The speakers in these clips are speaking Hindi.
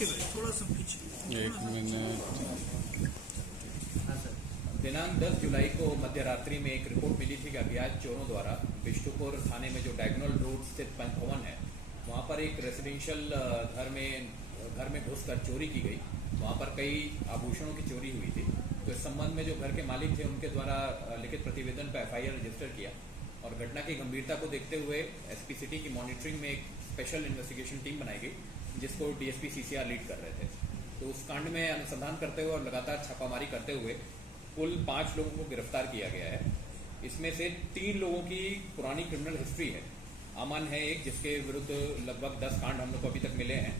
थोड़ा सा पीछे। एक मिनट। दिनांक 10 जुलाई को मध्य रात्रि में एक रिपोर्ट मिली थी कि अज्ञात चोरों द्वारा बिष्टुपुर थाने में जो डायगोनल रोड स्थित पंच भवन है वहाँ पर एक रेसिडेंशियल घर में घुसकर चोरी की गई। वहाँ पर कई आभूषणों की चोरी हुई थी। तो इस संबंध में जो घर के मालिक थे उनके द्वारा लिखित प्रतिवेदन पर एफआईआर रजिस्टर किया और घटना की गंभीरता को देखते हुए एसपी सिटी की मॉनिटरिंग में एक स्पेशल इन्वेस्टिगेशन टीम बनाई गई जिसको डीएसपी सीसीआर लीड कर रहे थे। तो उस कांड में अनुसंधान करते हुए और लगातार छापामारी करते हुए कुल 5 लोगों को गिरफ्तार किया गया है। इसमें से 3 लोगों की पुरानी क्रिमिनल हिस्ट्री है। अमन है एक, जिसके विरुद्ध लगभग 10 कांड हम लोग को अभी तक मिले हैं।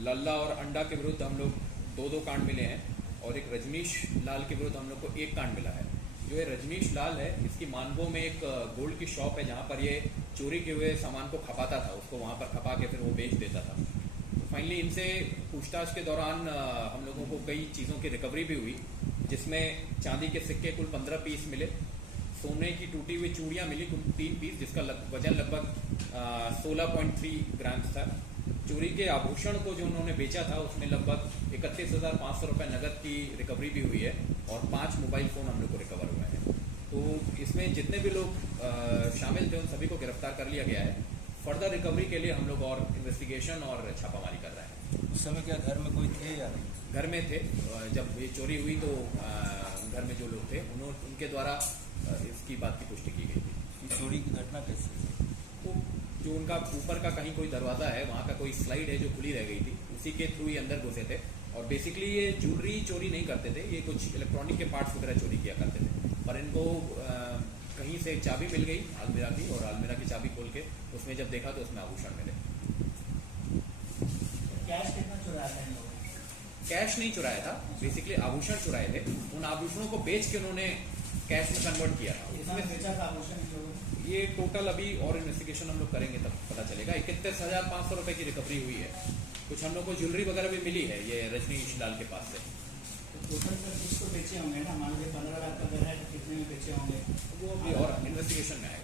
लल्ला और अंडा के विरुद्ध हम लोग 2 कांड मिले हैं और एक रजनीश लाल के विरुद्ध हम लोग को 1 कांड मिला है। जो ये रजनीश लाल है, इसकी मानगो में एक गोल्ड की शॉप है जहाँ पर ये चोरी किए हुए सामान को खपाता था, उसको वहाँ पर खपा के फिर वो बेच देता था। फाइनली इनसे पूछताछ के दौरान हम लोगों को कई चीज़ों की रिकवरी भी हुई, जिसमें चांदी के सिक्के कुल 15 पीस मिले, सोने की टूटी हुई चूड़ियाँ मिली कुल 3 पीस जिसका वजन लगभग 16.3 ग्राम था। चोरी के आभूषण को जो उन्होंने बेचा था उसमें लगभग 31,500 रुपये नकद की रिकवरी भी हुई है और 5 मोबाइल फ़ोन हम लोग को रिकवर हुए हैं। तो इसमें जितने भी लोग शामिल थे उन सभी को गिरफ्तार कर लिया गया है। फर्दर रिकवरी के लिए हम लोग और इन्वेस्टिगेशन और छापामारी कर रहे हैं। उस समय क्या घर में कोई थे या नहीं? घर में थे। जब ये चोरी हुई तो घर में जो लोग थे उनके द्वारा इसकी बात की पुष्टि की गई थी। ये चोरी की घटना कैसे? तो जो उनका ऊपर का कहीं कोई दरवाज़ा है, वहाँ का कोई स्लाइड है जो खुली रह गई थी, उसी के थ्रू ही अंदर घुसे थे। और बेसिकली ये ज्वेलरी चोरी नहीं करते थे, ये कुछ इलेक्ट्रॉनिक के पार्ट्स वगैरह चोरी किया करते थे। पर इनको कहीं से एक चाबी मिल गई अलमीरा की, और अलमीरा की चाबी खोल के उसमें जब देखा तो उसमें आभूषण मिले। कैश कितना चुराया था इन लोगों ने? कैश नहीं चुराया था, बेसिकली आभूषण चुराए थे। उन आभूषणों को बेच के उन्होंने कैश में कन्वर्ट किया था। कितना बेचा था आभूषण इन लोगों ने? ये टोटल अभी और इन्वेस्टिगेशन हम लोग करेंगे तब पता चलेगा। 31,500 रुपये की रिकवरी हुई है। कुछ हम लोग को ज्वेलरी वगैरह भी मिली है ये रजनीश लाल के पास से। तो टोटल सर किसको बेचे होंगे ना? मान लीजिए 15 लाख का घर है तो कितने में बेचे होंगे? वो अभी और इन्वेस्टिगेशन में आएगा।